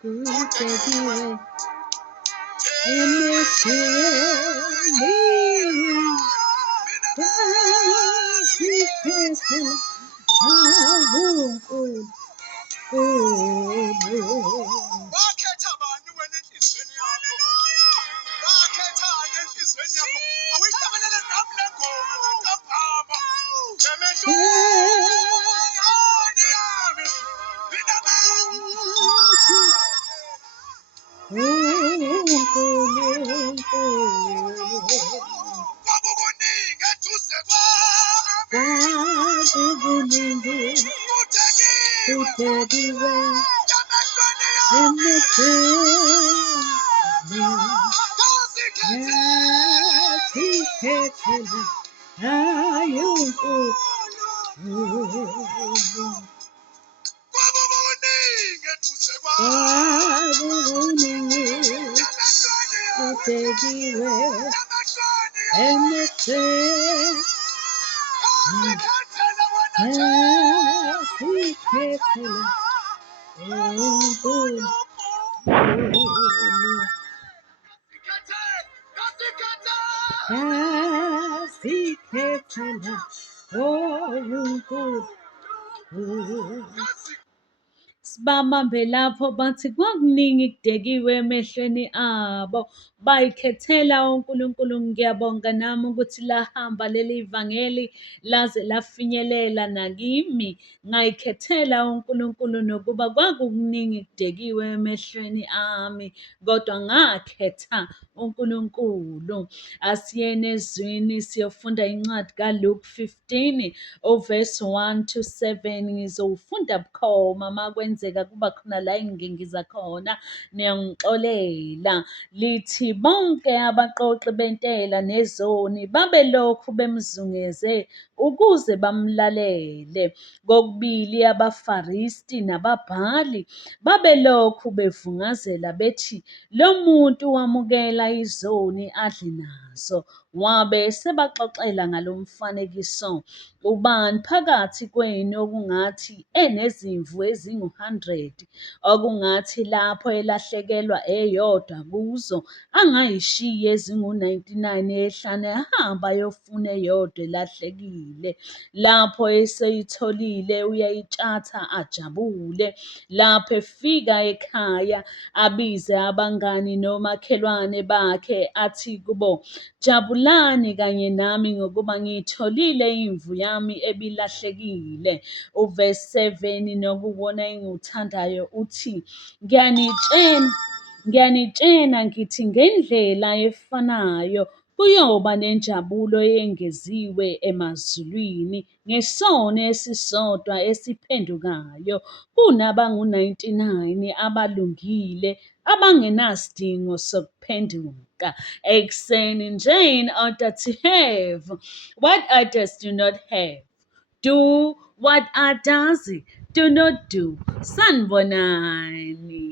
kutekiwe emehlweni kasikhethe awunkulu. Wakhetha bani wena enhlizweni yakho? Wakhethani enhlizweni yakho? Awuyihlabelele nami le ngoma ngantambama. Emehlweni yami, mina kwakukuningi eduze kwami. Kwakukuningi kutekiwe Emehlweni emehlweni kasikhethela ayunkulu. kwakukuningi eduze kwami. Kwakukuningi kutekiwe emehlweni kasikhethela uNkulunkulu. Kasikhethela uNkulunkulu. Sibambe lapho bathi kwakuningi kudekiwe emehlweni abo, bayikhethela uNkulunkulu. Ngiyabonga nami ukuthi lahamba leli vangeli laze lafinyelela nakimi, ngayikhethela uNkulunkulu, nokuba kwakukuningi kudekiwe emehlweni ami, kodwa ngakhetha uNkulunkulu. Asiyeni ezwini siyofunda incwadi kaLuke 15 verse 1-7. Ngizofunda bukhoma, makwenzeka kuba khona la engingengiza khona niyangixolela. Lithi bonke abaqoqi bentela nezoni babelokhu bemzungeze ukuze bamlalele. Kokubili abaFaristi nababhali babelokhu bevungazela bethi, lo muntu wamukela izoni adle nazo. Wabe sebaxoxela ngalo mfanekiso. Ubani phakathi kwenu okungathi enezimvu ezingu-100, okungathi lapho elahlekelwa eyodwa kuzo angayishiyi ezingu-99 ehlane ahambe ayofuna eyodwa elahlekile? Lapho eseyitholile uyayitshatha ajabule. Lapho efika ekhaya abize abangani nomakhelwane bakhe athi kubo, jabulani kanye nami ngokuba ngiyitholile imvu yami ebilahlekile. Uverse 7 nokuwona engiwuthandayo uthi, ngiyanitshela ngithi ngendlela efanayo kuyoba nenjabulo eyengeziwe emazulwini ngesono esisodwa esiphendukayo kunabangu-99 abalungile abangenasidingo sokuphenduka. Ekuseni nje, in order to have what others do not have, do what others do not do. Sanibonani.